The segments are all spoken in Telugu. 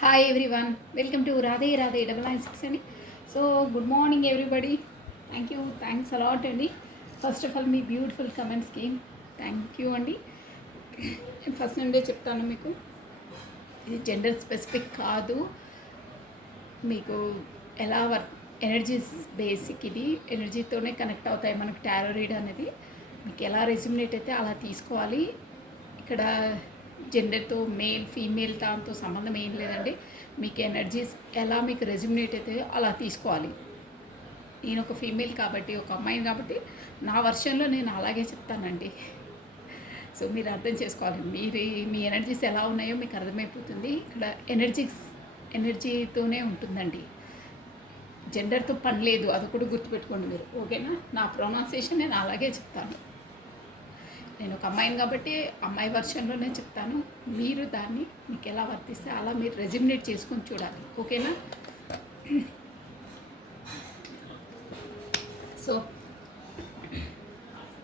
Hi everyone, welcome to Radhe Radhe 996 అండి. So good morning everybody. Thanks అలాట్ అండి. ఫస్ట్ ఆఫ్ ఆల్ మీ బ్యూటిఫుల్ కమెంట్స్కి థ్యాంక్ యూ అండి. ఫస్ట్ నుండే చెప్తాను మీకు, ఇది జెండర్ స్పెసిఫిక్ కాదు. మీకు ఎలా ఎనర్జీస్ బేసిక్, ఇది ఎనర్జీతోనే కనెక్ట్ అవుతాయి మనకు టారో రీడ్ అనేది. మీకు ఎలా రెజ్యూమినేట్ అయితే అలా తీసుకోవాలి. ఇక్కడ జెండర్తో మేల్ ఫీమేల్ దాంతో సంబంధం ఏం లేదండి. మీకు ఎనర్జీస్ ఎలా మీకు రెజ్యూమినేట్ అయితే అలా తీసుకోవాలి. నేను ఒక ఫీమేల్ కాబట్టి, ఒక అమ్మాయిని కాబట్టి నా వర్షన్లో నేను అలాగే చెప్తానండి. సో మీరు అర్థం చేసుకోవాలి, మీ ఎనర్జీస్ ఎలా ఉన్నాయో మీకు అర్థమైపోతుంది. ఇక్కడ ఎనర్జీతోనే ఉంటుందండి, జెండర్తో పని లేదు. అది కూడా గుర్తుపెట్టుకోండి మీరు, ఓకేనా? నా ప్రొనౌన్సియేషన్ నేను అలాగే చెప్తాను. నేను ఒక అమ్మాయిని కాబట్టి అమ్మాయి వర్షన్లోనే చెప్తాను. మీరు దాన్ని మీకు ఎలా వర్తిస్తే అలా మీరు రెజ్యూమినేట్ చేసుకొని చూడాలి, ఓకేనా? సో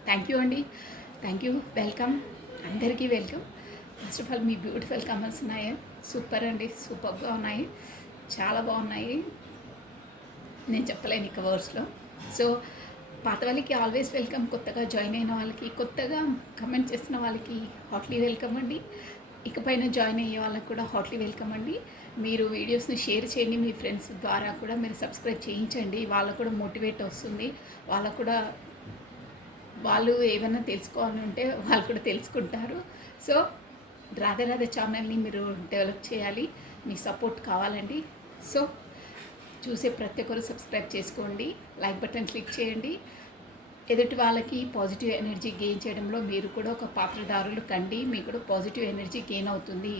థ్యాంక్ యూ అండి, థ్యాంక్ యూ, వెల్కమ్, అందరికీ వెల్కమ్. ఫస్ట్ ఆఫ్ ఆల్ మీ బ్యూటిఫుల్ కమెంట్స్ ఉన్నాయి, సూపర్ అండి, సూపర్గా ఉన్నాయి, చాలా బాగున్నాయి. నేను చెప్పలేను ఇక వర్డ్స్లో. సో పాత వాళ్ళకి ఆల్వేస్ వెల్కమ్, కొత్తగా జాయిన్ అయిన వాళ్ళకి, కొత్తగా కమెంట్ చేసిన వాళ్ళకి హాట్లీ వెల్కమ్ అండి. ఇకపైన జాయిన్ అయ్యే వాళ్ళకి కూడా హాట్లీ వెల్కమ్ అండి. మీరు వీడియోస్ని షేర్ చేయండి, మీ ఫ్రెండ్స్ ద్వారా కూడా మీరు సబ్స్క్రైబ్ చేయించండి. వాళ్ళకు కూడా మోటివేట్ వస్తుంది, వాళ్ళకు కూడా వాళ్ళు ఏమైనా తెలుసుకోవాలని ఉంటే వాళ్ళు కూడా తెలుసుకుంటారు. సో రాధే రాధే ఛానల్ని మీరు డెవలప్ చేయాలి, మీ సపోర్ట్ కావాలండి. సో చూసే ప్రతి ఒక్కరు సబ్స్క్రైబ్ చేసుకోండి, లైక్ బటన్ క్లిక్ చేయండి. ఎదుటి వాళ్ళకి పాజిటివ్ ఎనర్జీ గెయిన్ చేయడంలో మీరు కూడా ఒక పాత్రదారులు కండి, మీకు కూడా పాజిటివ్ ఎనర్జీ గెయిన్ అవుతుంది.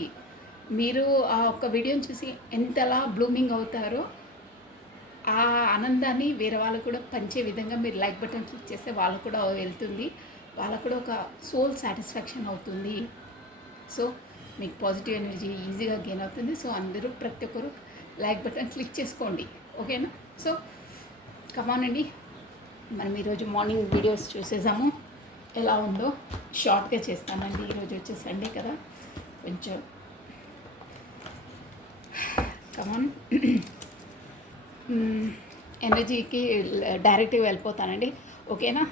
మీరు ఆ ఒక్క వీడియోని చూసి ఎంతలా బ్లూమింగ్ అవుతారో ఆ ఆనందాన్ని వేరే వాళ్ళు కూడా పంచే విధంగా మీరు లైక్ బటన్ క్లిక్ చేస్తే వాళ్ళకు కూడా వెళ్తుంది, వాళ్ళకు కూడా ఒక సోల్ సాటిస్ఫాక్షన్ అవుతుంది. సో మీకు పాజిటివ్ ఎనర్జీ ఈజీగా గెయిన్ అవుతుంది. సో అందరూ ప్రతి ఒక్కరు లైక్ బటన్ క్లిక్ చేసుకోండి, ఓకేనా? సో కమాన్ అండి, మనం ఈరోజు మార్నింగ్ వీడియోస్ చూసేసాము. ఎలా ఉందో షార్ట్గా చేస్తానండి. ఈరోజు వచ్చే సండే కదా, కొంచెం కమాన్. ఎనర్జీకి డైరెక్ట్గా వెళ్ళిపోతానండి, ఓకేనా?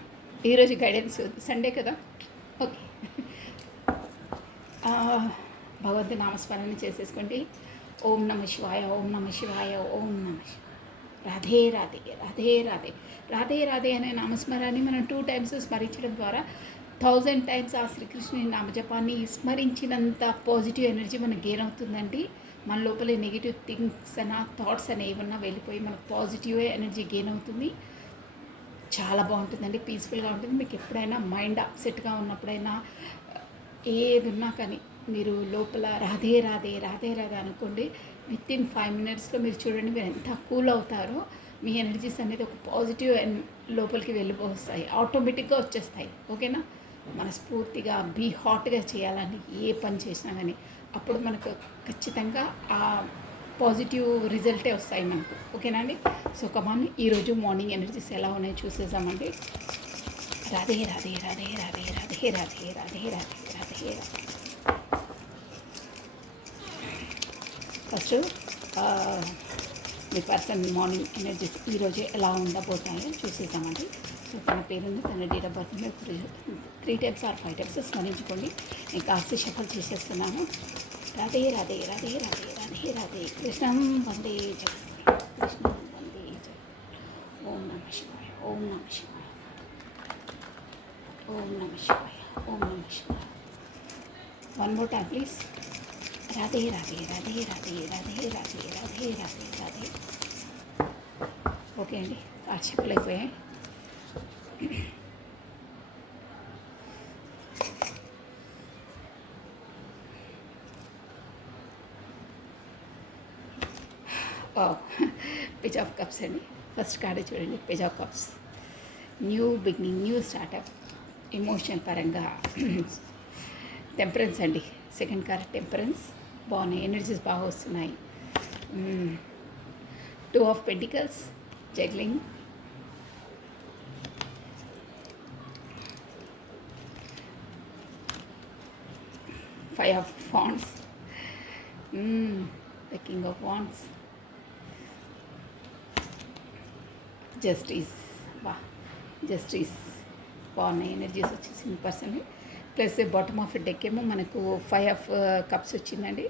ఈరోజు గైడెన్స్ సండే కదా, ఓకే. భగవంతు నామస్మరణ చేసేసుకోండి. ఓం నమ శివాయ, ఓం నమ శివాయ, ఓం నమ శివాయ, రాధే రాధే, రాధే రాధే, రాధే రాధే అనే నామస్మరాన్ని మనం 2 times స్మరించడం ద్వారా 1000 times ఆ శ్రీకృష్ణుని నామజపాన్ని స్మరించినంత పాజిటివ్ ఎనర్జీ మనకు గెయిన్ అవుతుందండి. మన లోపల నెగిటివ్ థింగ్స్ అన్న థాట్స్ అని ఏమన్నా వెళ్ళిపోయి మనకు పాజిటివ్ ఎనర్జీ గెయిన్ అవుతుంది. చాలా బాగుంటుందండి, పీస్ఫుల్గా ఉంటుంది. మీకు ఎప్పుడైనా మైండ్ అప్సెట్గా ఉన్నప్పుడైనా ఏది ఉన్నా కానీ మీరు లోపల రాధే రాధే, రాధే రాధే అనుకోండి. వితిన్ 5 minutesలో మీరు చూడండి, మీరు ఎంత కూల్ అవుతారో. మీ ఎనర్జీస్ అనేది ఒక పాజిటివ్ లోపలికి వెళ్ళిపోస్తాయి, ఆటోమేటిక్గా వచ్చేస్తాయి, ఓకేనా? మనస్ఫూర్తిగా బీ హాట్గా చేయాలని ఏ పని చేసినా కానీ అప్పుడు మనకు ఖచ్చితంగా ఆ పాజిటివ్ రిజల్టే వస్తాయి మనకు, ఓకేనా అండి? సో కమాన్, ఈరోజు మార్నింగ్ ఎనర్జీస్ ఎలా ఉన్నాయో చూసేసామండి. రాధే రాధే, రాధే రాధే, రాధే రాధే, రాధే రాధే, రాధే రాధే. ఫస్ట్ మీ పర్సన్ మార్నింగ్ ఎనర్జీస్ ఈరోజు ఎలా ఉండబోతాయో చూసేద్దామండి. సో తన పేరుంది, తన డేట్ ఆఫ్ బర్త్ మీరు 3 times or 5 times స్మరించుకోండి. నేను కాస్త షఫల్ చేసేస్తున్నాను. రాధే రాధే, రాధే రాధే, రాధే రాధే, కృష్ణం వందే జగత్, కృష్ణం వందే జగత్. ఓం నమ శివాయ, ఓం నమ శివాయ, ఓం నమ శివాయ, ఓం నమ శివాయ. One more time please. Radhe Radhe, Radhe Radhe, Radhe Radhe, Radhe Radhe, Radhe. Okay అండి, వాట్సాప్లు అయిపోయాయి. పేజ్ ఆఫ్ కప్స్ అండి. ఫస్ట్ కార్డే చూడండి, page of cups. New beginning, new startup, emotion పరంగా. టెంపరెన్స్ అండి, సెకండ్ కార్డ్ టెంపరెన్స్. బాగున్నాయి, ఎనర్జీస్ బాగా వస్తున్నాయి. 2 of Pentacles, juggling. 5 of Wands, the king of wands, justice. వా, జస్టిస్ బాగున్నాయి ఎనర్జీస్ వచ్చేసింది person. Plus bottom of deck ఏమో మనకు 5 ఆఫ్ కప్స్ వచ్చిందండి,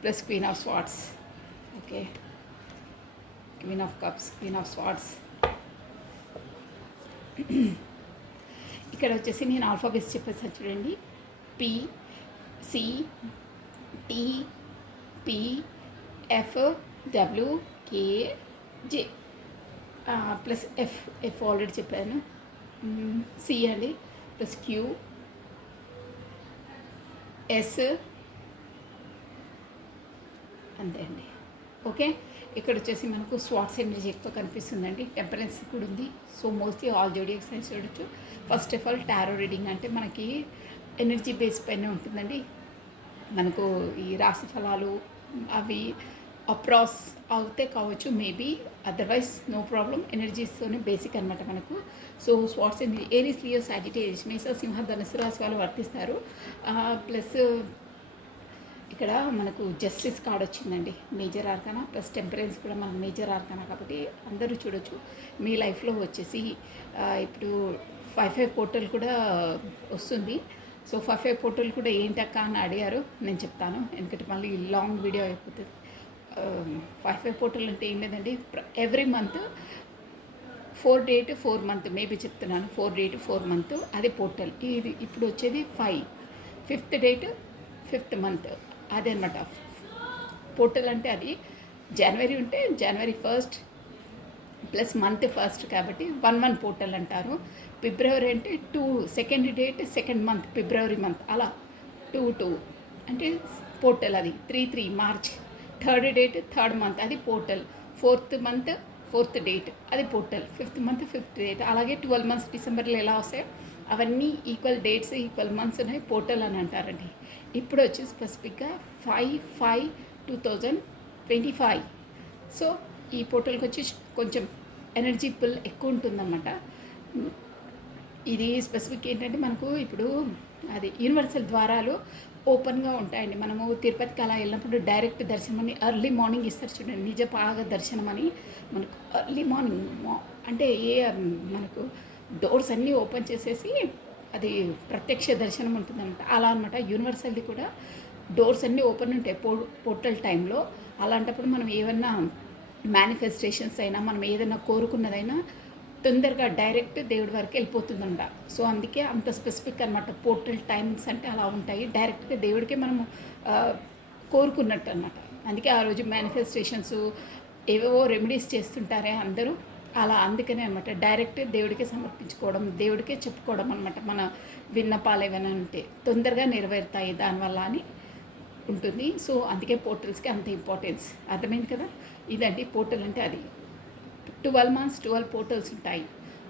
plus queen of swords. Okay, queen of cups, queen of swords. ఇక్కడ వచ్చేసి నేను ఆల్ఫాబెట్స్ చెప్పేసి చూడండి. P, C, T, P, F, W, K, J, plus F already చెప్పాను. సి అండి, ప్లస్ క్యూ, ఎస్, అంతే అండి. ఓకే, ఇక్కడ వచ్చేసి మనకు స్వాట్స్ ఎనర్జీ ఎక్కువ కనిపిస్తుందండి, టెంపరెన్స్ కూడా ఉంది. So mostly all zodiac signs చూడొచ్చు. First of all tarot reading అంటే మనకి ఎనర్జీ బేస్ పైన ఉంటుందండి. మనకు ఈ రాశి ఫలాలు అవి అప్రాస్ అవుతే కావచ్చు మేబీ, అదర్వైజ్ నో ప్రాబ్లం. ఎనర్జీస్తోనే బేసిక్ అనమాట మనకు. సో స్వాట్స్ ఎనర్జీ ఏరీస్, లియో, సాజిటేరియస్, మేష, సింహ, ధనుసు రాశి వాళ్ళు వర్తిస్తారు. ప్లస్ ఇక్కడ మనకు జస్టిస్ కార్డ్ వచ్చిందండి, మేజర్ ఆర్కానా. ప్లస్ టెంపరెన్స్ కూడా మనకు మేజర్ ఆర్కానా కాబట్టి అందరూ చూడొచ్చు. మీ లైఫ్లో వచ్చేసి ఇప్పుడు 5/5 పోర్టల్ కూడా వస్తుంది. సో 5/5 పోర్టల్ కూడా ఏంటక్క అని అడిగారు, నేను చెప్తాను ఎందుకంటే మళ్ళీ లాంగ్ వీడియో అయిపోతుంది. 5/5 పోర్టల్ అంటే ఏం లేదండి, every month 4 date 4 month, maybe చెప్తున్నాను 4 డేట్ 4 మంత్ అది పోర్టల్. ఇది ఇప్పుడు వచ్చేది 5th డేట్ 5th మంత్, అదే అనమాట పోర్టల్. అంటే అది జనవరి ఉంటే జనవరి 1st ప్లస్ మంత్ 1st కాబట్టి 1 పోర్టల్ అంటారు. ఫిబ్రవరి అంటే 2nd డేట్ 2nd మంత్, ఫిబ్రవరి మంత్ అలా 2 అంటే పోర్టల్. అది 3 March, 3rd date 3rd month అది portal. 4th month 4th date అది portal. 5th month 5th date. అలాగే 12 మంత్స్ డిసెంబర్లో ఎలా వస్తాయో అవన్నీ ఈక్వల్ డేట్స్ ఈక్వల్ మంత్స్ ఉన్నాయి, పోర్టల్ అని అంటారండి. ఇప్పుడు వచ్చి స్పెసిఫిక్గా 5/5/2025. సో ఈ పోర్టల్కి వచ్చి కొంచెం ఎనర్జీ పుల్ ఎక్కువ ఉంటుందన్నమాట. ఇది స్పెసిఫిక్ ఏంటంటే మనకు ఇప్పుడు అది యూనివర్సల్ ద్వారాలు ఓపెన్గా ఉంటాయండి. మనము తిరుపతికి అలా వెళ్ళినప్పుడు డైరెక్ట్ దర్శనం అని ఎర్లీ మార్నింగ్ ఇస్తారు చూడండి, నిజ పాగ దర్శనం అని. మనకు ఎర్లీ మార్నింగ్ అంటే మనకు డోర్స్ అన్నీ ఓపెన్ చేసేసి అది ప్రత్యక్ష దర్శనం ఉంటుందన్నమాట. అలా అనమాట యూనివర్సల్ది కూడా డోర్స్ అన్నీ ఓపెన్ ఉంటాయి పోర్టల్ టైంలో. అలాంటప్పుడు మనం ఏమన్నా మేనిఫెస్టేషన్స్ అయినా మనం ఏదైనా కోరుకున్నదైనా తొందరగా డైరెక్ట్ దేవుడి వరకు వెళ్ళిపోతుందంట. సో అందుకే అంత స్పెసిఫిక్ అనమాట పోర్టల్ టైమ్స్ అంటే అలా ఉంటాయి. డైరెక్ట్గా దేవుడికే మనము కోరుకున్నట్టు అనమాట. అందుకే ఆ రోజు మేనిఫెస్టేషన్స్ ఏవేవో రెమెడీస్ చేస్తుంటారే అందరూ, అలా అందుకనే అనమాట డైరెక్ట్ దేవుడికే సమర్పించుకోవడం, దేవుడికే చెప్పుకోవడం అనమాట. మన విన్నపాలు ఏమైనా ఉంటే తొందరగా నెరవేరుతాయి దానివల్ల అని ఉంటుంది. సో అందుకే పోర్టల్స్కి అంత ఇంపార్టెన్స్. అర్థమైంది కదా, ఇదండి పోర్టల్ అంటే అది. 12 months 12 పోర్టల్స్ ఉంటాయి.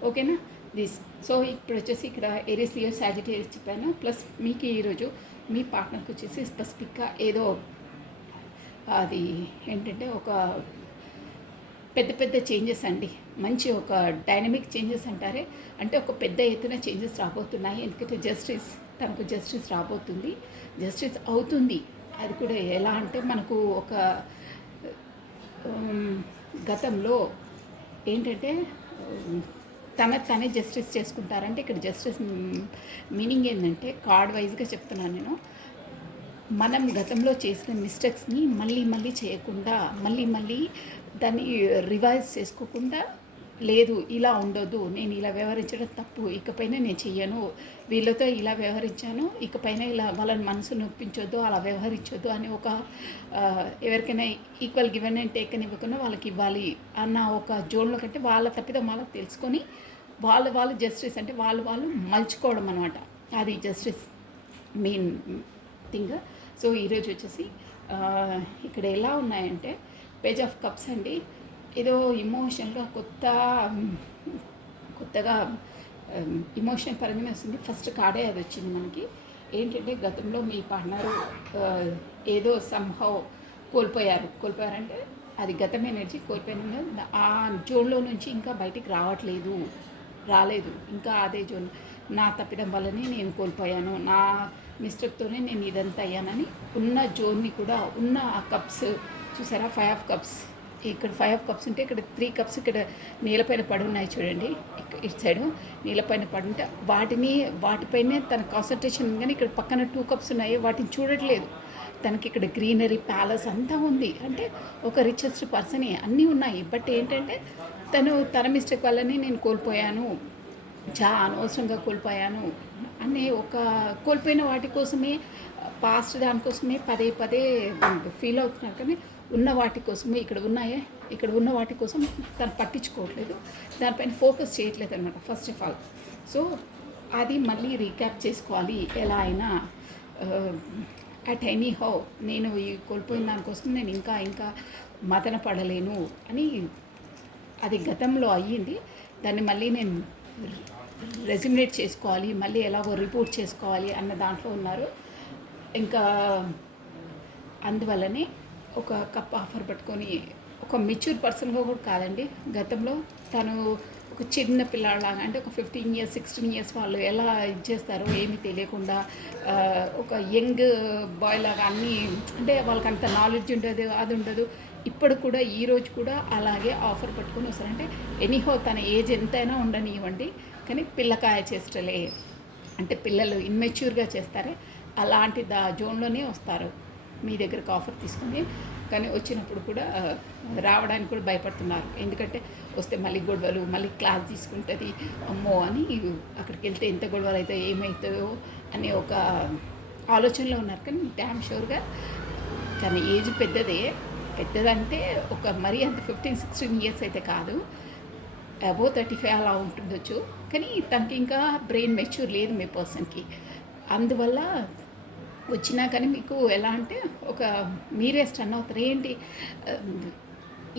ఓకేనా దిస్. సో ఇప్పుడు వచ్చేసి ఇక్కడ ఏరీస్, లియో, సాజిటేరియస్ చెప్పాను. ప్లస్ మీకు ఈరోజు మీ పార్ట్నర్కి వచ్చేసి స్పెసిఫిక్గా ఏదో అది ఏంటంటే ఒక పెద్ద చేంజెస్ అండి, మంచి ఒక డైనమిక్ చేంజెస్ అంటారే, అంటే ఒక పెద్ద ఎత్తున చేంజెస్ రాబోతున్నాయి. ఎందుకంటే జస్టిస్, తనకు జస్టిస్ రాబోతుంది, జస్టిస్ అవుతుంది. అది కూడా ఎలా అంటే మనకు ఒక గతంలో ఏంటంటే తనే జస్టిస్ చేసుకుంటారంటే ఇక్కడ జస్టిస్ మీనింగ్ ఏంటంటే కార్డ్ వైజ్గా చెప్తున్నాను నేను. మనం గతంలో చేసిన మిస్టేక్స్ని మళ్ళీ చేయకుండా, మళ్ళీ దాన్ని రివైజ్ చేసుకోకుండా, లేదు ఇలా ఉండొద్దు, నేను ఇలా వ్యవహరించడం తప్పు, ఇకపైన నేను చెయ్యను, వీళ్ళతో ఇలా వ్యవహరించాను, ఇకపైన ఇలా వాళ్ళని మనసు నొప్పించొద్దు, అలా వ్యవహరించొద్దు అని ఒక ఎవరికైనా ఈక్వల్ గివెన్ అండ్ టేక్ అని ఇవ్వకుండా వాళ్ళకి ఇవ్వాలి అన్న ఒక జోన్లో కంటే వాళ్ళ తప్పిదం వాళ్ళకి తెలుసుకొని వాళ్ళు జస్టిస్ అంటే వాళ్ళు మలుచుకోవడం అనమాట. అది జస్టిస్ మెయిన్ థింగ్. సో ఈరోజు వచ్చేసి ఇక్కడ ఎలా ఉన్నాయంటే పేజ్ ఆఫ్ కప్స్ అండి. ఏదో ఇమోషనల్గా కొత్తగా ఇమోషన్ పరంగానే వస్తుంది. ఫస్ట్ కార్డే అది వచ్చింది మనకి. ఏంటంటే గతంలో మీ పార్ట్నర్ ఏదో సంహవ్ కోల్పోయారంటే అది గతం ఎనర్జీ కోల్పోయిన ఆ జోన్లో నుంచి ఇంకా బయటికి రాలేదు, ఇంకా అదే జోన్. నా తప్పిదం వల్లనే నేను కోల్పోయాను, మిస్టేక్తోనే నేను ఇదంతా అయ్యానని ఉన్న జోన్ని కూడా ఉన్న ఆ కప్స్ చూసారా 5 ఆఫ్ కప్స్, ఇక్కడ 5 ఆఫ్ కప్స్ ఉంటే ఇక్కడ 3 కప్స్ ఇక్కడ నీళ్ళపైన పడి ఉన్నాయి చూడండి. ఇటు సైడు నీళ్ళపైన పడి ఉంటే వాటిపైనే తన కాన్సన్ట్రేషన్, కానీ ఇక్కడ పక్కన 2 కప్స్ ఉన్నాయి, వాటిని చూడట్లేదు. తనకి ఇక్కడ గ్రీనరీ ప్యాలెస్ అంతా ఉంది, అంటే ఒక రిచెస్ట్ పర్సనే, అన్నీ ఉన్నాయి. బట్ ఏంటంటే తన మిస్టేక్ వల్లనే నేను కోల్పోయాను, చాలా అనవసరంగా కోల్పోయాను అనే ఒక కోల్పోయిన వాటి కోసమే, పాస్ట్ దానికోసమే పదే పదే ఫీల్ అవుతున్నారు. కానీ ఉన్న వాటి కోసమే, ఇక్కడ ఉన్న వాటి కోసం తను పట్టించుకోవట్లేదు, దానిపైన ఫోకస్ చేయట్లేదు అనమాట ఫస్ట్ ఆఫ్ ఆల్. సో అది మళ్ళీ రీక్యాప్ చేసుకోవాలి ఎలా అయినా. అట్ ఎనీ హౌ నేను ఈ కోల్పోయిన దానికోసం నేను ఇంకా మదన పడలేను అని, అది గతంలో అయ్యింది, దాన్ని మళ్ళీ నేను రెజ్యూమినేట్ చేసుకోవాలి, మళ్ళీ ఎలాగో రిపోర్ట్ చేసుకోవాలి అన్న దాంట్లో ఉన్నారు. ఇంకా అందువల్లనే ఒక కప్ ఆఫర్ పట్టుకొని, ఒక మెచ్యూర్ పర్సన్గా కూడా కాదండి, గతంలో తను ఒక చిన్న పిల్లాడిలాగా, అంటే ఒక 15 ఇయర్స్ 16 ఇయర్స్ వాళ్ళు ఎలా ఇచ్చేస్తారో ఏమీ తెలియకుండా, ఒక యంగ్ బాయ్ లాగా అన్నీ, అంటే వాళ్ళకి అంత నాలెడ్జ్ ఉండదు, అది ఉండదు. ఇప్పుడు కూడా ఈరోజు కూడా అలాగే ఆఫర్ పట్టుకొని వస్తారంటే, ఎనీహో తన ఏజ్ ఎంతైనా ఉండనివ్వండి, కానీ పిల్లకాయ చేష్టలే, అంటే పిల్లలు ఇన్మెచ్యూర్గా చేస్తారే అలాంటి జోన్లోనే వస్తారు మీ దగ్గరకు ఆఫర్ తీసుకుని. కానీ వచ్చినప్పుడు కూడా రావడానికి కూడా భయపడుతున్నారు, ఎందుకంటే వస్తే మళ్ళీ గొడవలు, మళ్ళీ క్లాస్ తీసుకుంటుంది అమ్మో అని, అక్కడికి వెళ్తే ఎంత గొడవలు అవుతాయో ఏమవుతాయో అనే ఒక ఆలోచనలో ఉన్నారు. కానీ డ్యామ్ షూర్గా తన ఏజ్ పెద్దదంటే ఒక మరీ అంత 15-16 ఇయర్స్ అయితే కాదు, అబోవ్ 35 అలా ఉంటుండొచ్చు. కానీ తనకి ఇంకా బ్రెయిన్ మెచ్యూర్ లేదు మీ పర్సన్కి. అందువల్ల వచ్చినా కానీ మీకు ఎలా అంటే ఒక మీరే స్టన్ అవుతారు, ఏంటి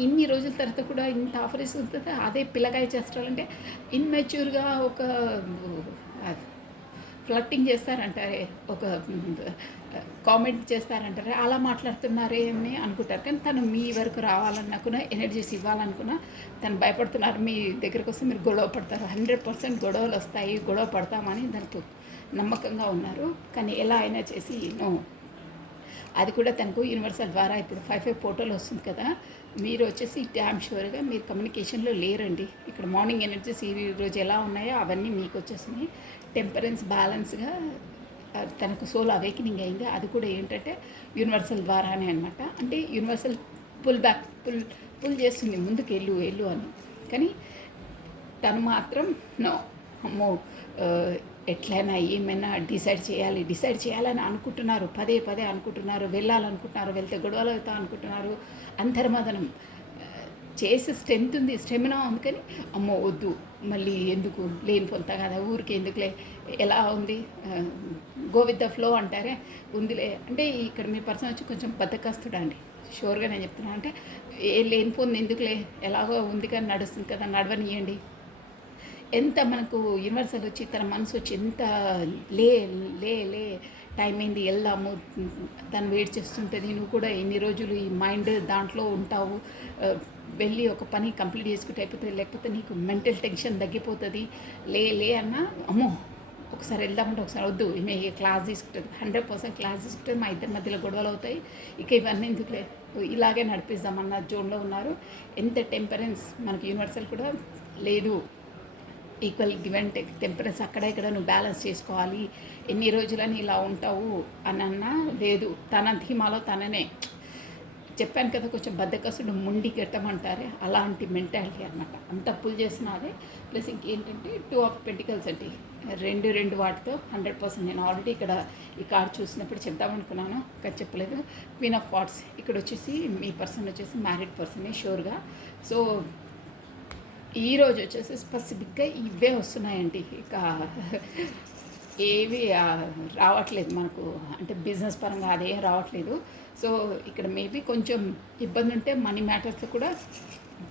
ఇన్ని రోజుల తర్వాత కూడా ఇంత ఆఫర్ ఇస్తుంది, అదే పిల్లకాయ చేస్తారంటే ఇన్మెచ్యూర్గా ఒక ఫ్లట్టింగ్ చేస్తారంటారే, ఒక కామెంట్ చేస్తారంటారే, అలా మాట్లాడుతున్నారే అని అనుకుంటారు. కానీ తను మీ వరకు రావాలనుకున్నా, ఎనర్జీస్ ఇవ్వాలనుకున్నా తను భయపడుతున్నారు. మీ దగ్గరకు వస్తే మీరు గొడవ పడతారు, 100% గొడవలు వస్తాయి, గొడవ పడతామని దానికి నమ్మకంగా ఉన్నారు. కానీ ఎలా అయినా చేసి అది కూడా తనకు యూనివర్సల్ ద్వారా ఇప్పుడు 5 ఫోటోలు వస్తుంది కదా, మీరు వచ్చేసి డ్యామ్ షూర్గా మీరు కమ్యూనికేషన్లో లేరండి. ఇక్కడ మార్నింగ్ ఎనర్జీస్ ఈ రోజు ఎలా ఉన్నాయో అవన్నీ మీకు వచ్చేసినాయి. టెంపరెన్స్ బ్యాలెన్స్గా తనకు సోల్ అవేకనింగ్ అయింది, అది కూడా ఏంటంటే యూనివర్సల్ ద్వారానే అనమాట. అంటే యూనివర్సల్ పుల్ చేస్తుంది ముందుకు వెళ్ళు అని. కానీ తను మాత్రం నో, అమ్మో ఎట్లయినా ఏమైనా డిసైడ్ చేయాలని అనుకుంటున్నారు, పదే అనుకుంటున్నారు, వెళ్ళాలనుకుంటున్నారు, వెళ్తే గొడవలు అవుతా అనుకుంటున్నారు, అంతర్మదనం చేసే స్ట్రెంత్ ఉంది, స్టెమినా ఉంది. కానీ అమ్మో వద్దు, మళ్ళీ ఎందుకు లేని పొంతా కదా, ఊరికి ఎందుకులే, ఎలా ఉంది గో విత్ ద ఫ్లో అంటారే, ఉందిలే. అంటే ఇక్కడ మీ పర్సన్ వచ్చి కొంచెం బద్దకస్తుడా అండి, షూర్గా నేను చెప్తున్నాను. అంటే లేనిపోంది ఎందుకులే, ఎలాగో ఉంది కానీ నడుస్తుంది కదా, నడవనియండి. ఎంత మనకు యూనివర్సల్ వచ్చి తన మనసు వచ్చి ఎంత లే లే లే టైం అయింది వెళ్దాము, తను వెయిట్ చేస్తుంటుంది, నువ్వు కూడా ఎన్ని రోజులు ఈ మైండ్ దాంట్లో ఉంటావు, వెళ్ళి ఒక పని కంప్లీట్ చేసుకుంటే అయిపోతుంది, లేకపోతే నీకు మెంటల్ టెన్షన్ తగ్గిపోతుంది, లే అన్నా అమ్మో ఒకసారి వెళ్దామంటే ఒకసారి వద్దు, ఈమె క్లాస్ తీసుకుంటుంది, 100% క్లాస్ తీసుకుంటుంది, మా ఇద్దరి మధ్యలో గొడవలు అవుతాయి, ఇక ఇవన్నీ ఎందుకులే, ఇలాగే నడిపిస్తామన్న జోన్లో ఉన్నారు. ఎంత టెంపరెన్స్ మనకి యూనివర్సల్ కూడా లేదు, equal give and take temperance అక్కడ ఇక్కడ నువ్వు బ్యాలెన్స్ చేసుకోవాలి, ఎన్ని రోజులని ఇలా ఉంటావు అని అన్నా లేదు. తన ధీమాలో తననే చెప్పాను కదా, కొంచెం బద్దకస్తుడు ముండి గట్టమంటారే అలాంటి మెంటాలిటీ అనమాట, అంత పుల్ చేసినదే. ప్లస్ ఇంకేంటంటే 2 ఆఫ్ పెంటికల్స్ అంటే రెండు వాటితో 100%. నేను ఆల్రెడీ ఇక్కడ ఈ కార్డ్ చూసినప్పుడు చెప్దామనుకున్నాను కానీ చెప్పలేదు. క్వీన్ ఆఫ్ వాట్స్ ఇక్కడ వచ్చేసి మీ పర్సన్ వచ్చేసి మ్యారీడ్ పర్సనే షూర్గా. సో ఈరోజు వచ్చేసి స్పెసిఫిక్గా ఇవే వస్తున్నాయండి, ఇక ఏవి రావట్లేదు మనకు, అంటే బిజినెస్ పరంగా అదేం రావట్లేదు. సో ఇక్కడ మేబీ కొంచెం ఇబ్బంది ఉంటే మనీ మ్యాటర్స్లో కూడా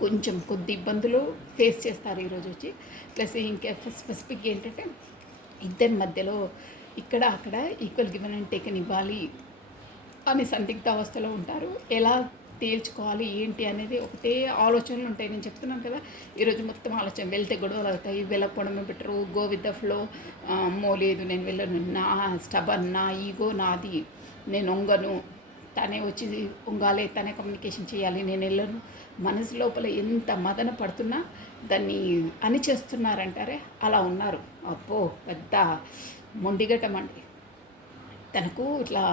కొంచెం కొద్ది ఇబ్బందులు ఫేస్ చేస్తారు ఈరోజు వచ్చి. ప్లస్ ఇంకా స్పెసిఫిక్ ఏంటంటే ఇద్దరి మధ్యలో ఇక్కడ అక్కడ ఈక్వల్ గివెన్ అండ్ టేకన్ ఇవ్వాలి అని సందిగ్ధ అవస్థలో ఉంటారు. ఎలా తేల్చుకోవాలి ఏంటి అనేది ఒకటే ఆలోచనలు ఉంటాయి. నేను చెప్తున్నాను కదా, ఈరోజు మొత్తం ఆలోచన. వెళ్తే గొడవలు అవుతాయి, వెళ్ళకపోవడమే better, go with the flow. అమ్మో లేదు నేను వెళ్ళను, నా స్టబన్, నా ఈగో నాది, నేను వంగను, తనే వచ్చి ఉంగాలి, తనే కమ్యూనికేషన్ చేయాలి, నేను వెళ్ళను. మనసు లోపల ఎంత మదన పడుతున్నా దాన్ని అణిచేస్తున్నారంటారే అలా ఉన్నారు. అబ్బో పెద్ద మొండిగటం అండి. తనకు ఇట్లా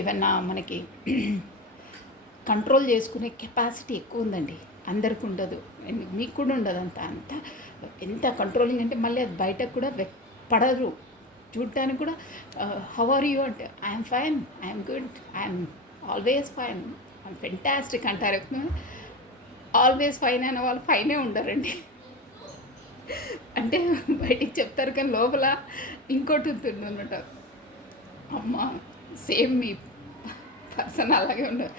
ఏమన్నా మనకి కంట్రోల్ చేసుకునే కెపాసిటీ ఎక్కువ ఉందండి. అందరికి ఉండదు, మీకు కూడా ఉండదు. అంత ఎంత కంట్రోలింగ్ అంటే మళ్ళీ అది బయటకు కూడా పడరు. చూడటానికి కూడా హౌ ఆర్ యూ అంటే I'm fine, I'm good, I'm always fine, I'm fantastic అంటారు. ఆల్వేస్ ఫైన్ అనే వాళ్ళు ఫైనే ఉండరండి. అంటే బయటికి చెప్తారు కానీ లోపల ఇంకోటి ఉంటుంది అనమాట. అమ్మ సేమ్ మీ పర్సన్ అలాగే ఉండరు.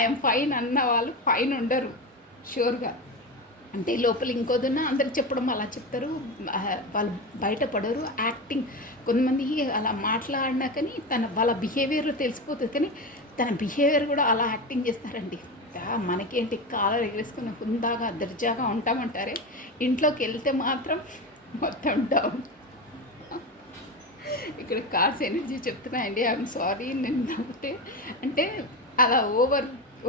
ఐఎమ్ ఫైన్ అన్న వాళ్ళు ఫైన్ ఉండరు షూర్గా. అంటే లోపల ఇంకోదున్నా అందరికి చెప్పడం అలా చెప్తారు, వాళ్ళు బయటపడరు. యాక్టింగ్ కొంతమంది అలా మాట్లాడినా కానీ వాళ్ళ బిహేవియర్ తెలిసిపోతుంది, కానీ తన బిహేవియర్ కూడా అలా యాక్టింగ్ చేస్తారండి. మనకేంటి కాలర్ ఎగరేసుకున్న కుందాగా దర్జాగా ఉంటామంటారే, ఇంట్లోకి వెళ్తే మాత్రం మొత్తం డౌన్. ఇక్కడ కార్డ్స్ ఎనర్జీ చెప్తున్నాయండి. ఐఎమ్ సారీ నేను నవ్వుతే, అంటే అలా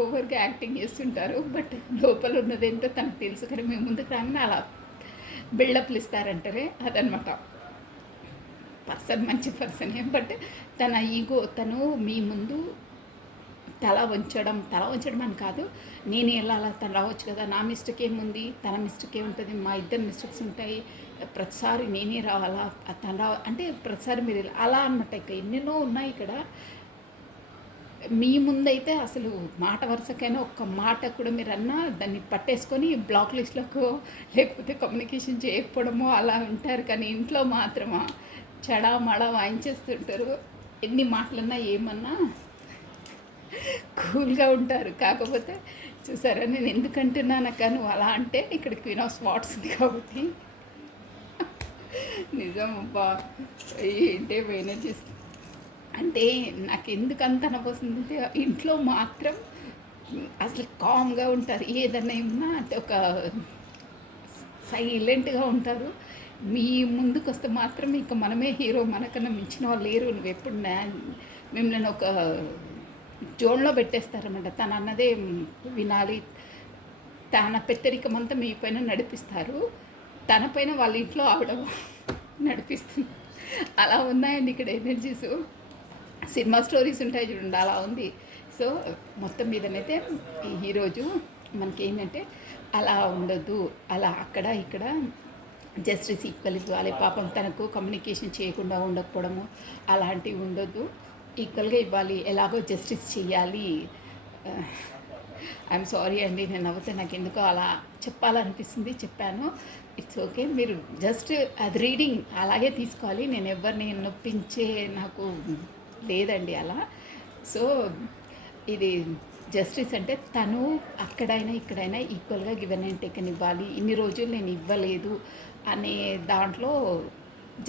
ఓవర్గా యాక్టింగ్ చేస్తుంటారు, బట్ లోపల ఉన్నదేంటో తనకు తెలుసు. కానీ మేము ముందుకు రాగానే అలా బిల్డప్లు ఇస్తారంటారే అదనమాట. పర్సన్ మంచి పర్సనే, బట్ తన ఈగో, తను మీ ముందు తల వంచడం అని కాదు, నేను వెళ్ళాలా, తను రావచ్చు కదా, నా మిస్టేక్ ఏముంది, తన మిస్టేక్ ఏముంటుంది, మా ఇద్దరు మిస్టేక్స్ ఉంటాయి, ప్రతిసారి నేనే రావాలా, తను అంటే ప్రతిసారి మీరు అలా అనమాట. ఇక ఎన్నెన్నో ఉన్నాయి ఇక్కడ. మీ ముందైతే అసలు మాట వరుసకైనా ఒక్క మాట కూడా మీరు అన్నా దాన్ని పట్టేసుకొని బ్లాక్ లిస్ట్లకు లేకపోతే కమ్యూనికేషన్ చేయకపోవడమో అలా ఉంటారు. కానీ ఇంట్లో మాత్రమా చెడామడ వాయించేస్తుంటారు. ఎన్ని మాటలన్నా ఏమన్నా కూల్గా ఉంటారు. కాకపోతే చూసారా నేను ఎందుకంటున్నాను అక్క నువ్వు అలా అంటే, ఇక్కడ క్వీన్ ఆఫ్ స్పాట్స్ ఉంది కాబట్టి నిజం అబ్బా ఏంటే ఎనర్జీస్ అంటే నాకు ఎందుకంత అనిపిస్తుంది. ఇంట్లో మాత్రం అసలు కామ్గా ఉంటారు, ఏదన్నా ఏమన్నా ఒక సైలెంట్గా ఉంటారు. మీ ముందుకు వస్తే మాత్రం ఇక మనమే హీరో, మనకన్నా మించిన వాళ్ళు లేరు. నువ్వు ఎప్పుడు మిమ్మల్ని ఒక జోన్లో పెట్టేస్తారన్నమాట. తను అన్నదే వినాలి, తన పెత్తరికమంతా మీ పైన నడిపిస్తారు, తన పైన వాళ్ళ ఇంట్లో ఆవిడ నడిపిస్తుంది. అలా ఉన్నాయండి ఇక్కడ ఎనర్జీస్. సినిమా స్టోరీస్ ఉంటాయి చూడండి, అలా ఉంది. సో మొత్తం మీదనైతే ఈరోజు మనకి ఏంటంటే అలా ఉండొద్దు, అలా అక్కడ ఇక్కడ జస్టిస్ ఈక్వల్ ఇవ్వాలి. పాపం తనకు కమ్యూనికేషన్ చేయకుండా ఉండకపోవడము అలాంటివి ఉండొద్దు, ఈక్వల్గా ఇవ్వాలి, ఎలాగో జస్టిస్ చేయాలి. ఐఎమ్ సారీ అండి, నేను నవ్వుతే నాకు ఎందుకో అలా చెప్పాలనిపిస్తుంది, చెప్పాను. It's okay. మీరు జస్ట్ అది రీడింగ్ అలాగే తీసుకోవాలి. నేను ఎవరిని నొప్పించే నాకు లేదండి అలా. సో ఇది జస్టిస్ అంటే తను అక్కడైనా ఇక్కడైనా ఈక్వల్గా గివెన్ అండ్ టేకన్ ఇవ్వాలి. ఇన్ని రోజులు నేను ఇవ్వలేదు అనే దాంట్లో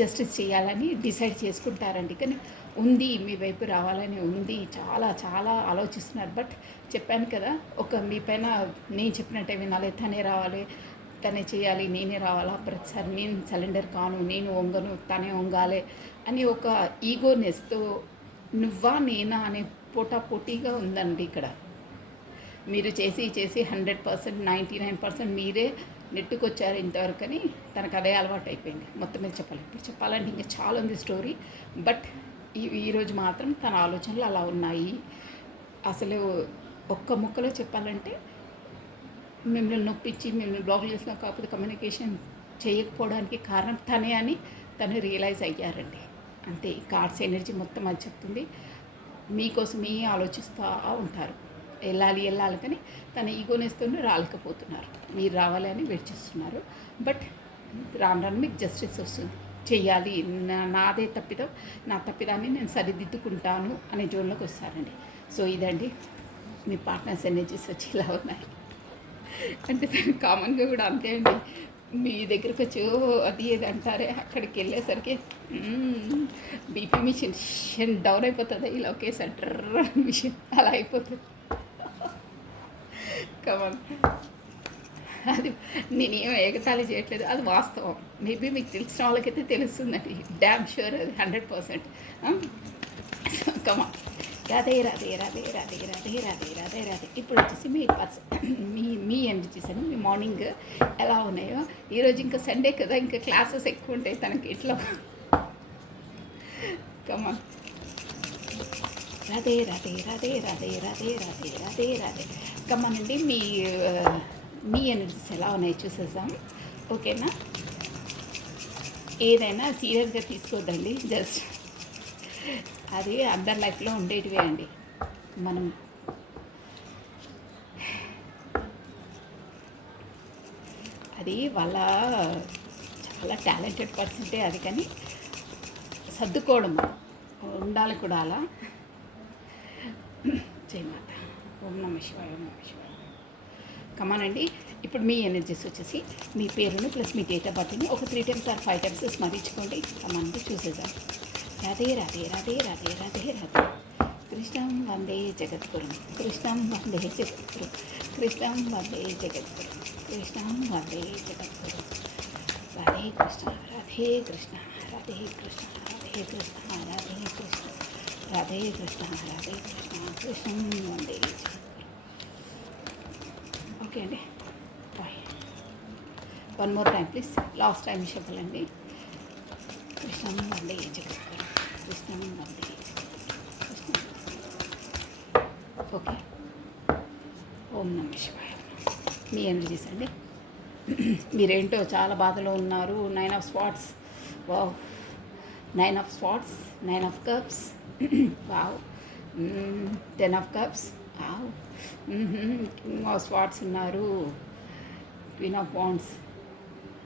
జస్టిస్ చేయాలని డిసైడ్ చేసుకుంటారండి. కానీ ఉంది, మీ వైపు రావాలని ఉంది, చాలా చాలా ఆలోచిస్తున్నారు. బట్ చెప్పాను కదా, ఒక మీ పైన నేను చెప్పినట్టే వినాలి, తనే రావాలి, తనే చేయాలి, నేనే రావాలా, ప్రతిసారి నేను సిలిండర్ కాను, నేను వంగను, తనే వంగాలి అని ఒక ఈగోనెస్తో నువ్వా నేనా అనే పోటాపోటీగా ఉందండి ఇక్కడ. మీరు చేసి 100%, 99% మీరే నెట్టుకొచ్చారు ఇంతవరకు అని తనకు అదే అలవాటు అయిపోయింది. మొత్తం మీద చెప్పాలి, ఇప్పుడు చెప్పాలంటే ఇంకా చాలా ఉంది స్టోరీ. బట్ ఈరోజు మాత్రం తన ఆలోచనలు అలా ఉన్నాయి. అసలు ఒక్క ముక్కలో చెప్పాలంటే మిమ్మల్ని నొప్పించి మిమ్మల్ని బ్లాక్ చేసిన, కాకపోతే కమ్యూనికేషన్ చేయకపోవడానికి కారణం తనే అని తను రియలైజ్ అయ్యారండి. అంతే. కార్డ్స్ ఎనర్జీ మొత్తం అది చెప్తుంది. మీకోసమే ఆలోచిస్తూ ఉంటారు, వెళ్ళాలి కానీ తన ఈగోనేస్తూనే రాలేకపోతున్నారు. మీరు రావాలి అని వెయిట్ చేస్తున్నారు. బట్ రాను మీకు జస్టిస్ వస్తుంది, చెయ్యాలి, నాదే తప్పిదం, నా తప్పిదాన్ని నేను సరిదిద్దుకుంటాను అనే జోన్లోకి వస్తారండి. సో ఇదండి మీ పార్ట్నర్స్ ఎనర్జీస్ వచ్చి ఇలా ఉన్నాయి. అంటే కామన్గా కూడా అంతే అండి. మీ దగ్గరకు వచ్చి అది ఏది అంటారే, అక్కడికి వెళ్ళేసరికి బీపీ మిషన్ డౌన్ అయిపోతుంది. ఇలా ఒకేసారి మిషన్ అలా అయిపోతుంది. కమన్. అది నేనేం ఎగతాళి చేయట్లేదు, అది వాస్తవం. మేబీ మీకు తెలిసిన వాళ్ళకైతే తెలుస్తుందండి, డ్యామ్ షూర్ అది 100%. కమన్. రాధే రాధే రాధే రాధే రాధే రాధే రాధే రాధే. ఇప్పుడు వచ్చేసి మీ మీ ఎనర్జీస్ అండి, మీ మార్నింగ్ ఎలా ఉన్నాయో. ఈరోజు ఇంకా సండే కదా, ఇంకా క్లాసెస్ ఎక్కువ ఉంటాయి తనకి ఇట్లా. కమన్. రాధే రాధే రాధే రాధే రాధే రాధే రాధే రాధే. కమనండి, మీ ఎనర్జీస్ ఎలా ఉన్నాయి చూసేద్దాం, ఓకేనా? ఏదైనా సీరియస్గా తీసుకోవద్దండి, జస్ట్ అది అందరి లైఫ్లో ఉండేటివే అండి. మనం అది వాళ్ళ చాలా టాలెంటెడ్ పర్సన్టే అది, కానీ సర్దుకోవడం ఉండాలి కూడా అలా. జయమాత. ఓం నమ శివాయ, ఓం నమ శివాయ. కమానండి, ఇప్పుడు మీ ఎనర్జీస్ వచ్చేసి మీ పేరును ప్లస్ మీ డేట్ ఆఫ్ బర్త్ని ఒక 3 times or 5 times స్మరించుకోండి. కమానండి, చూసేద్దాం. రాధే రాధే రాధే రాధే రాధే రాధే. కృష్ణం వందే జగద్గురుం, కృష్ణం వందే జగద్గురుం, కృష్ణం వందే జగద్గురుం, కృష్ణం వందే జగద్గురుం. రాధే కృష్ణ, రాధే కృష్ణ, రాధే కృష్ణ, రాధే కృష్ణ, రాధే కృష్ణ, రాధే కృష్ణ, రాధే కృష్ణ, కృష్ణం వందే జగద్గురుం. ఓకే అండి, bye. 1 more time please, last time చెప్పాలండి. కృష్ణం వందే జగద్గురుం, కృష్ణం వందే జగద్గురుం, ఓకే. ఓం నమ శివాయ. మీ ఎనర్జీస్ అండి, మీరేంటో చాలా బాధలో ఉన్నారు. 9 of Swords, wow. 9 of Swords, 9 of Cups, wow. 10 of Cups, wow. King of Swords ఉన్నారు, Queen of Wands,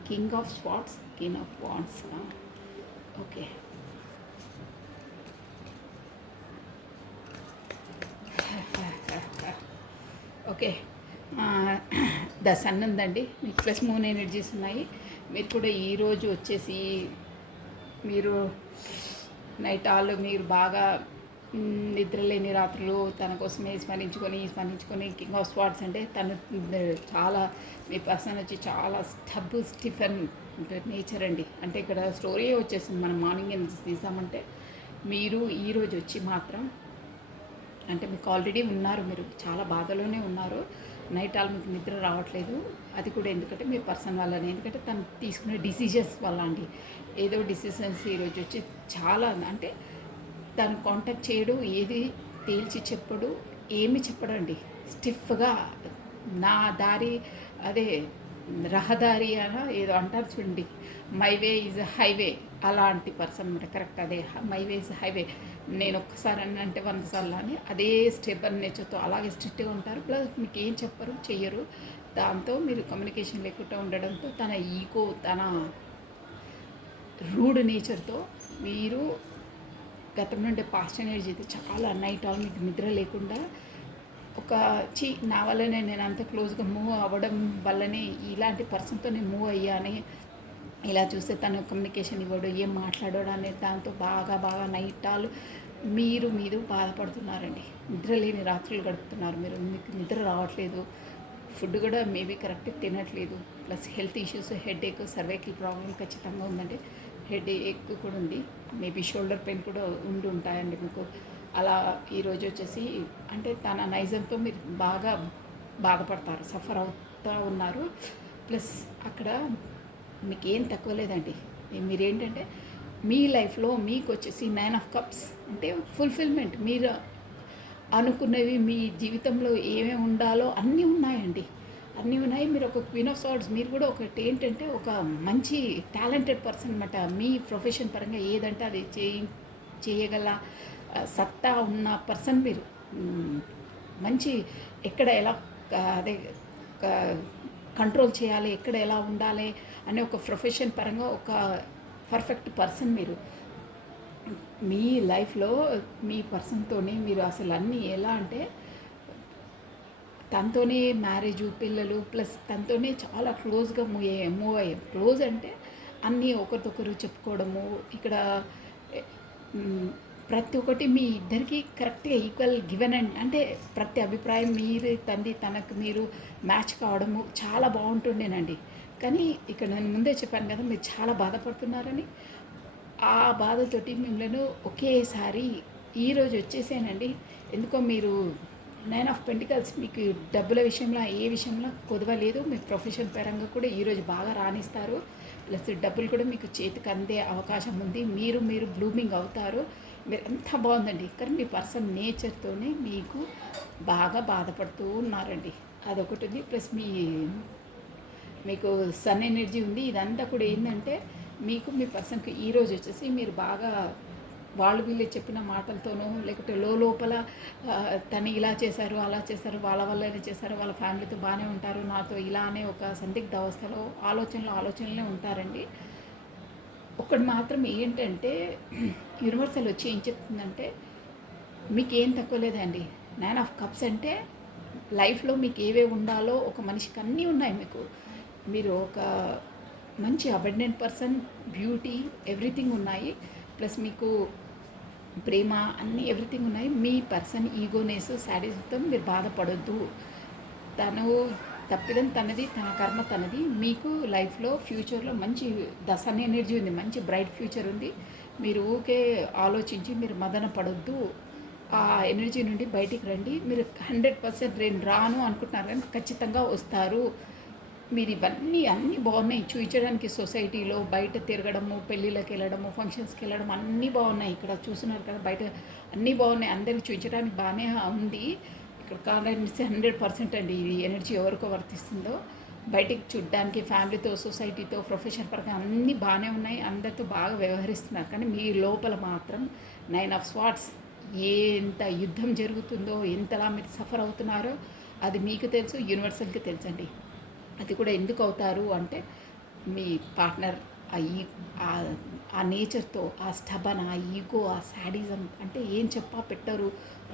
King of Swords, King of Wands, okay. Okay, the sun ఉందండి మీకు, ప్లస్ మూన్ ఎనర్జీస్ ఉన్నాయి. మీరు కూడా ఈరోజు వచ్చేసి మీరు నైట్ ఆల్ మీరు బాగా నిద్రలేని రాత్రులు తన కోసమే స్మరించుకొని కింగ్ ఆఫ్ స్వార్డ్స్ అంటే తను చాలా, మీ పర్సన్ వచ్చి చాలా స్టిఫెన్ నేచర్ అండి. అంటే ఇక్కడ స్టోరీ వచ్చేసింది, మనం మార్నింగ్ ఎనర్జీస్ తీసామంటే మీరు ఈరోజు వచ్చి మాత్రం అంటే మీకు ఆల్రెడీ ఉన్నారు, మీరు చాలా బాధలోనే ఉన్నారు. నైట్ ఆల్ మీకు నిద్ర రావట్లేదు. అది కూడా ఎందుకంటే మీ పర్సన్ వల్లనే, ఎందుకంటే తను తీసుకునే డిసిజన్స్ వల్ల అండి. ఏదో డిసిజన్స్ ఈరోజు వచ్చి చాలా, అంటే తను కాంటాక్ట్ చేయడు, ఏది తేల్చి చెప్పడు, ఏమి చెప్పడండి. స్టిఫ్గా నా దారి, అదే రహదారి అన ఏదో అంటారు చూడండి, మై వే ఈజ్ హైవే, అలాంటి పర్సన్ అనమాట. కరెక్ట్, అదే మై వే ఈజ్ హైవే. నేను ఒక్కసారి అంటే 100 సార్లు అని అదే స్టెబన్ నేచర్తో అలాగే స్ట్రిక్ట్గా ఉంటారు. ప్లస్ మీకు ఏం చెప్పరు, చెయ్యరు. దాంతో మీరు కమ్యూనికేషన్ లేకుండా ఉండడంతో తన ఈగో, తన రూడ్ నేచర్తో మీరు గతం నుండి పాస్ట్ ఎనర్జీ అయితే చాలా నైట్ ఆల్ మీకు నిద్ర లేకుండా ఒక నా వల్లనే నేను అంత క్లోజ్గా మూవ్ అవ్వడం వల్లనే ఇలాంటి పర్సన్తో నేను మూవ్ అయ్యాను, ఇలా చూస్తే తను కమ్యూనికేషన్ ఇవ్వడు, ఏం మాట్లాడాడు అనే దాంతో బాగా నైట్ ఆల్ మీరు బాధపడుతున్నారండి. నిద్ర లేని రాత్రులు గడుపుతున్నారు మీరు, మీకు నిద్ర రావట్లేదు. ఫుడ్ కూడా మేబీ కరెక్ట్గా తినట్లేదు. Plus health issues, headache, cervical problem ఖచ్చితంగా ఉందండి. హెడేక్ కూడా ఉంది, మేబీ షోల్డర్ పెయిన్ కూడా ఉంటాయండి మీకు. అలా ఈరోజు వచ్చేసి అంటే తన నైజంతో మీరు బాగా బాధపడతారు, సఫర్ అవుతూ ఉన్నారు. ప్లస్ అక్కడ మీకు ఏం తక్కువ లేదండి. మీరేంటంటే మీ లైఫ్లో మీకు వచ్చేసి 9 of Cups అంటే ఫుల్ఫిల్మెంట్. మీరు అనుకున్నవి మీ జీవితంలో ఏమేమి ఉండాలో అన్నీ ఉన్నాయండి, అన్నీ ఉన్నాయి. మీరు ఒక క్వీన్ ఆఫ్ సార్డ్స్, మీరు కూడా ఒకటి ఏంటంటే ఒక మంచి టాలెంటెడ్ పర్సన్ అనమాట. మీ ప్రొఫెషన్ పరంగా ఏదంటే అది చేయగల సత్తా ఉన్న పర్సన్ మీరు. మంచి ఎక్కడ ఎలా అదే కంట్రోల్ చేయాలి, ఎక్కడ ఎలా ఉండాలి అనే ఒక ప్రొఫెషన్ పరంగా ఒక పర్ఫెక్ట్ పర్సన్ మీరు. మీ లైఫ్లో మీ పర్సన్తోనే మీరు అసలు అన్నీ ఎలా అంటే తనతోనే మ్యారేజు, పిల్లలు, ప్లస్ తనతోనే చాలా క్లోజ్గా మూవ్ అయ్యాం. క్లోజ్ అంటే అన్నీ ఒకరికొకరు చెప్పుకోవడము. ఇక్కడ ప్రతి ఒక్కటి మీ ఇద్దరికి కరెక్ట్గా ఈక్వల్ గివెన్ అండ్ అంటే ప్రతి అభిప్రాయం మీరు తనకు మీరు మ్యాచ్ కావడము చాలా బాగుంటుండేనండి. కానీ ఇక్కడ నేను ముందే చెప్పాను కదా, మీరు చాలా బాధపడుతున్నారని. ఆ బాధతోటి మిమ్మల్ని ఒకేసారి ఈరోజు వచ్చేసానండి. ఎందుకో మీరు 9 ఆఫ్ పెంటికల్స్ మీకు డబ్బుల విషయంలో ఏ విషయంలో కుదవలేదు. మీ ప్రొఫెషన్ పరంగా కూడా ఈరోజు బాగా రాణిస్తారు. ప్లస్ డబ్బులు కూడా మీకు చేతికి అందే అవకాశం ఉంది. మీరు బ్లూమింగ్ అవుతారు. మీరు ఎంత బాగుందండి. కానీ మీ పర్సన్ నేచర్తోనే మీకు బాగా బాధపడుతూ ఉన్నారండి. అదొకటి ఉంది. ప్లస్ మీకు సన్ ఎనర్జీ ఉంది. ఇదంతా కూడా ఏంటంటే మీకు మీ పర్సన్కి ఈరోజు వచ్చేసి మీరు బాగా వాళ్ళు వీళ్ళు చెప్పిన మాటలతోనో లేకపోతే లోపల తను ఇలా చేశారు అలా చేశారు వాళ్ళ వల్లనే చేశారు వాళ్ళ ఫ్యామిలీతో బాగానే ఉంటారు నాతో ఇలానే ఒక సందిగ్ధ అవస్థలో ఆలోచనలే ఉంటారండి. ఒకటి మాత్రం ఏంటంటే యూనివర్సల్ వచ్చి ఏం చెప్తుందంటే మీకేం తక్కువ లేదండి. 9 ఆఫ్ కప్స్ అంటే లైఫ్లో మీకు ఏవే ఉండాలో ఒక మనిషికి అన్నీ ఉన్నాయి. మీరు ఒక మంచి అబండెంట్ పర్సన్, బ్యూటీ, ఎవ్రీథింగ్ ఉన్నాయి. ప్లస్ మీకు ప్రేమ అన్నీ ఎవ్రీథింగ్ ఉన్నాయి. మీ పర్సన్ ఈగోనెస్ శాడిజంతో మీరు బాధపడొద్దు. తను తప్పిదం తనది, తన కర్మ తనది. మీకు లైఫ్లో ఫ్యూచర్లో మంచి సన్ ఎనర్జీ ఉంది, మంచి బ్రైట్ ఫ్యూచర్ ఉంది. మీరు ఊకే ఆలోచించి మీరు మదన పడొద్దు. ఆ ఎనర్జీ నుండి బయటికి రండి. మీరు 100% నేను రాను అనుకుంటున్నారు కానీ ఖచ్చితంగా వస్తారు. మీరు ఇవన్నీ అన్నీ బాగున్నాయి చూపించడానికి. సొసైటీలో బయట తిరగడము, పెళ్ళిళ్ళకి వెళ్ళడము, ఫంక్షన్స్కి వెళ్ళడం అన్నీ బాగున్నాయి. ఇక్కడ చూస్తున్నారు కదా బయట అన్నీ బాగున్నాయి. అందరికి చూపించడానికి బాగానే ఉంది. ఇక్కడ కావాలంటే 100% అండి ఇది ఎనర్జీ ఎవరికో వర్తిస్తుందో. బయటికి చూడడానికి ఫ్యామిలీతో, సొసైటీతో, ప్రొఫెషన్ పరంగా అన్నీ బాగానే ఉన్నాయి. అందరితో బాగా వ్యవహరిస్తున్నారు. కానీ మీ లోపల మాత్రం 9 ఆఫ్ స్వార్డ్స్ ఎంత యుద్ధం జరుగుతుందో, ఎంతలా మీరు సఫర్ అవుతున్నారో అది మీకు తెలుసు, యూనివర్సల్కి తెలుసండి. అది కూడా ఎందుకు అవుతారు అంటే మీ పార్ట్నర్ ఆ నేచర్తో, ఆ స్టబన్, ఆ ఈగో, ఆ శాడిజం అంటే ఏం చెప్పా పెట్టరు.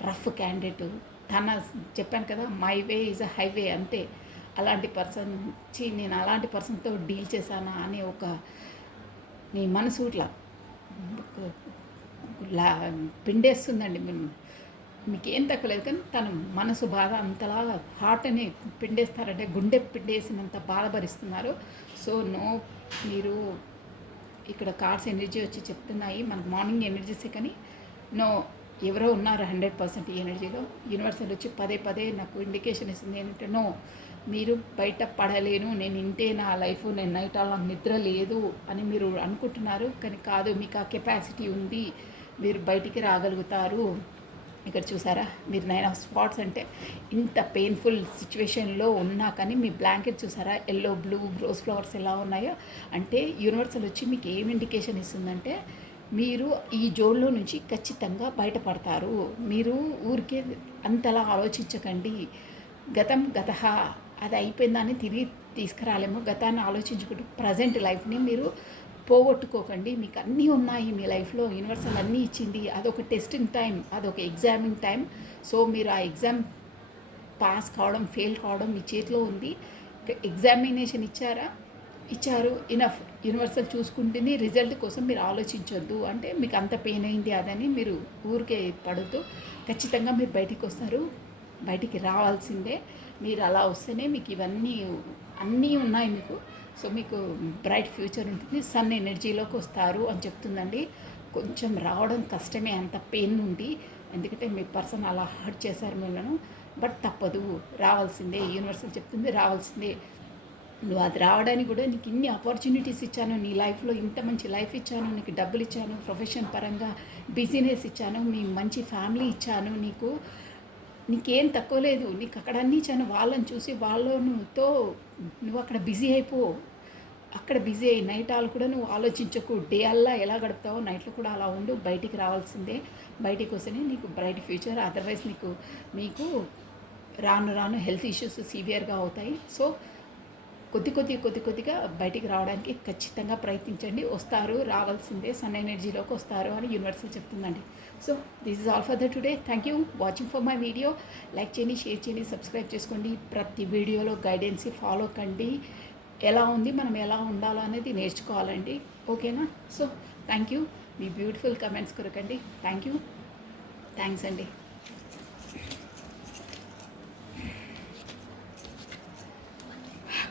రఫ్ క్యాండిడేట్ తన చెప్పాను కదా my way is a highway అంతే. అలాంటి పర్సన్ నేను అలాంటి పర్సన్తో డీల్ చేశానా అని ఒక నీ మనసు ఇట్లా పిండేస్తుందండి. మీకేం తక్కువలేదు కానీ తను మనసు బాధ అంతలా హార్ట్ని పిండేస్తారంటే గుండె పిండేసినంత బాధపరిస్తున్నారు. సో మీరు ఇక్కడ కార్డ్స్ ఎనర్జీ వచ్చి చెప్తున్నాయి మనకు మార్నింగ్ ఎనర్జీసే కానీ ఎవరో ఉన్నారు 100% ఈ ఎనర్జీలో. యూనివర్సల్ వచ్చి పదే నాకు ఇండికేషన్ ఇస్తుంది ఏంటంటే మీరు బయట పడలేను, నేను ఇంతే నా లైఫ్, నేను నైట్ అలా నిద్ర లేదు అని మీరు అనుకుంటున్నారు. కానీ కాదు, మీకు ఆ కెపాసిటీ ఉంది, మీరు బయటికి రాగలుగుతారు. ఇక్కడ చూసారా మీరు 9 ఆఫ్ స్పాట్స్ అంటే ఇంత పెయిన్ఫుల్ సిచ్యువేషన్లో ఉన్నా కానీ మీ బ్లాంకెట్ చూసారా ఎల్లో, బ్లూ, రోజ్ ఫ్లవర్స్ ఎలా ఉన్నాయో. అంటే యూనివర్సల్ వచ్చి మీకు ఏం ఇండికేషన్ ఇస్తుందంటే మీరు ఈ జోన్లో నుంచి ఖచ్చితంగా బయటపడతారు. మీరు ఊరికే అంతలా ఆలోచించకండి. గతహ అది అయిపోయిందని తిరిగి తీసుకురాలేము. గతాన్ని ఆలోచించుకుంటూ ప్రజెంట్ లైఫ్ని మీరు పోగొట్టుకోకండి. మీకు అన్నీ ఉన్నాయి మీ లైఫ్లో, యూనివర్సల్ అన్నీ ఇచ్చింది. అదొక టెస్టింగ్ టైం, అదొక ఎగ్జామింగ్ టైం. సో మీరు ఆ ఎగ్జామ్ పాస్ కావడం, ఫెయిల్ కావడం మీ చేతిలో ఉంది. ఎగ్జామినేషన్ ఇచ్చారు ఇనఫ్. యూనివర్సల్ చూసుకుంటుంది. రిజల్ట్ కోసం మీరు ఆలోచించొద్దు. అంటే మీకు అంత పెయిన్ అయింది అదని మీరు ఊరికే పడుతూ ఖచ్చితంగా మీరు బయటికి వస్తారు, బయటికి రావాల్సిందే. మీరు అలా వస్తేనే మీకు ఇవన్నీ అన్నీ ఉన్నాయి మీకు. సో మీకు బ్రైట్ ఫ్యూచర్ ఉంటుంది. సన్ ఎనర్జీలోకి వస్తారు అని చెప్తుందండి. కొంచెం రావడం కష్టమే అంత పెయిన్ నుండి, ఎందుకంటే మీ పర్సన్ అలా హర్ట్ చేశారు మిమ్మల్ని. బట్ తప్పదు, రావాల్సిందే. యూనివర్సల్ చెప్తుంది రావాల్సిందే. నువ్వు అది రావడానికి కూడా నీకు ఇన్ని ఆపర్చునిటీస్ ఇచ్చాను, నీ లైఫ్లో ఇంత మంచి లైఫ్ ఇచ్చాను, నీకు డబ్బులు ఇచ్చాను, ప్రొఫెషన్ పరంగా బిజినెస్ ఇచ్చాను, మీ మంచి ఫ్యామిలీ ఇచ్చాను, నీకేం తక్కువ లేదు. నీకు అక్కడ అన్నీ ఇచ్చాను. వాళ్ళని చూసి వాళ్ళతో నువ్వు అక్కడ బిజీ అయిపో. అక్కడ బిజీ అయ్యి నైట్ ఆల్ కూడా నువ్వు ఆలోచించకు. డే అల్లా ఎలా గడుపుతావో నైట్లో కూడా అలా ఉండు. బయటికి రావాల్సిందే. బయటికి వస్తేనే నీకు బ్రైట్ ఫ్యూచర్. అదర్వైజ్ మీకు రాను హెల్త్ ఇష్యూస్ సివియర్గా అవుతాయి. సో కొద్దిగా బయటికి రావడానికి ఖచ్చితంగా ప్రయత్నించండి. వస్తారు, రావాల్సిందే. సన్ ఎనర్జీలోకి వస్తారు అని యూనివర్సల్ చెప్తుందండి. So this is all for the today. Thank you watching for my video. Like చేయండి, షేర్ చేయండి, సబ్స్క్రైబ్ చేసుకోండి. ప్రతి వీడియోలో గైడెన్స్ ఫాలో కండి. ఎలా ఉంది, మనం ఎలా ఉండాలో అనేది నేర్చుకోవాలండి. ఓకేనా? So thank you. మీ బ్యూటిఫుల్ కమెంట్స్ కొరకండి. థ్యాంక్స్ అండి.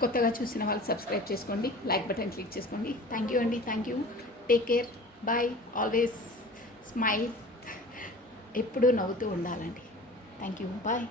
కొత్తగా చూసిన వాళ్ళు సబ్స్క్రైబ్ చేసుకోండి, లైక్ బటన్ క్లిక్ చేసుకోండి. థ్యాంక్ యూ అండి. Take care. Bye. Always smile. ఎప్పుడూ నవ్వుతూ ఉండాలండి. Thank you. బాయ్.